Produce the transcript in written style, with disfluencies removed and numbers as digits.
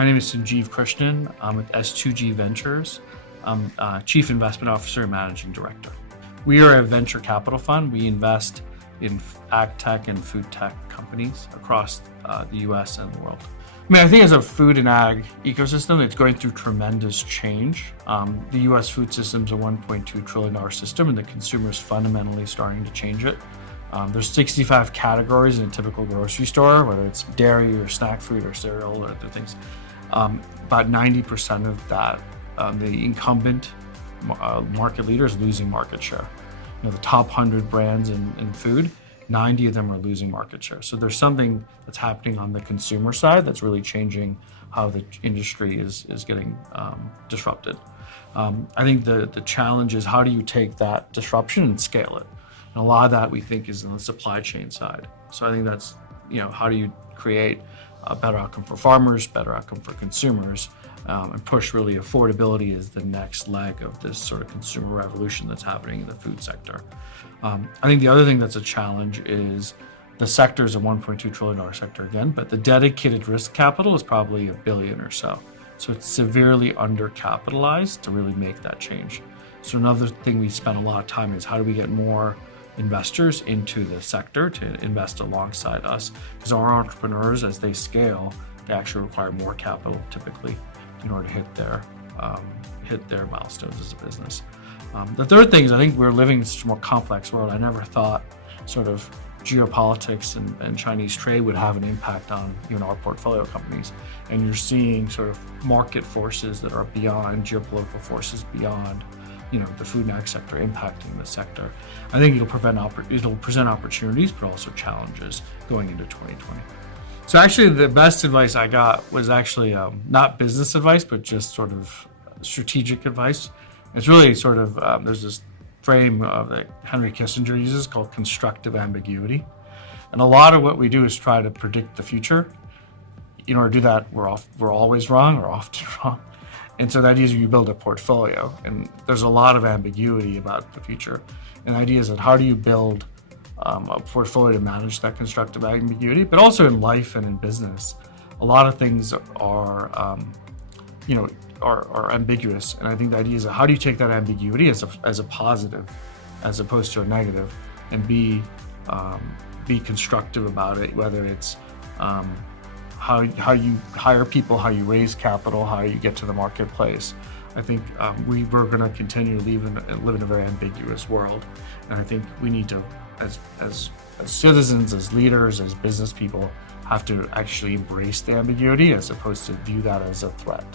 My name is Sanjeev Krishnan. I'm with S2G Ventures. I'm Chief Investment Officer and Managing Director. We are a venture capital fund. We invest in ag tech and food tech companies across the US and the world. I think as a food and ag ecosystem, it's going through tremendous change. The US food system is a $1.2 trillion system, and the consumer is fundamentally starting to change it. There's 65 categories in a typical grocery store, whether it's dairy or snack food or cereal or other things. About 90% of that, the incumbent market leader is losing market share. The top 100 brands in food, 90 of them are losing market share. So there's something that's happening on the consumer side that's really changing how the industry is getting disrupted. I think the challenge is how do you take that disruption and scale it? And a lot of that we think is on the supply chain side. So I think that's, how do you create a better outcome for farmers, better outcome for consumers, and push really affordability as the next leg of this sort of consumer revolution that's happening in the food sector. I think the other thing that's a challenge is the sector is a $1.2 trillion sector again, but the dedicated risk capital is probably $1 billion or so. So it's severely undercapitalized to really make that change. So another thing we spend a lot of time is how do we get more investors into the sector to invest alongside us, because our entrepreneurs, as they scale, they actually require more capital typically in order to hit their milestones as a business. The third thing is I think we're living in such a more complex world. I never thought sort of geopolitics and Chinese trade would have an impact on our portfolio companies. And you're seeing sort of market forces that are beyond geopolitical forces, beyond the food and ag sector impacting the sector. I think it'll present opportunities, but also challenges going into 2020. So actually the best advice I got was actually not business advice, but just sort of strategic advice. It's really sort of, there's this frame that Henry Kissinger uses called constructive ambiguity. And a lot of what we do is try to predict the future. In order to do that, we're always wrong or often wrong. And so the idea is you build a portfolio, and there's a lot of ambiguity about the future. And the idea is that how do you build a portfolio to manage that constructive ambiguity, but also in life and in business, a lot of things are ambiguous. And I think the idea is how do you take that ambiguity as a positive, as opposed to a negative, and be constructive about it, whether it's how you hire people, how you raise capital, how you get to the marketplace. I think we're going to continue to live in a very ambiguous world, and I think we need to, as citizens, as leaders, as business people, have to actually embrace the ambiguity as opposed to view that as a threat.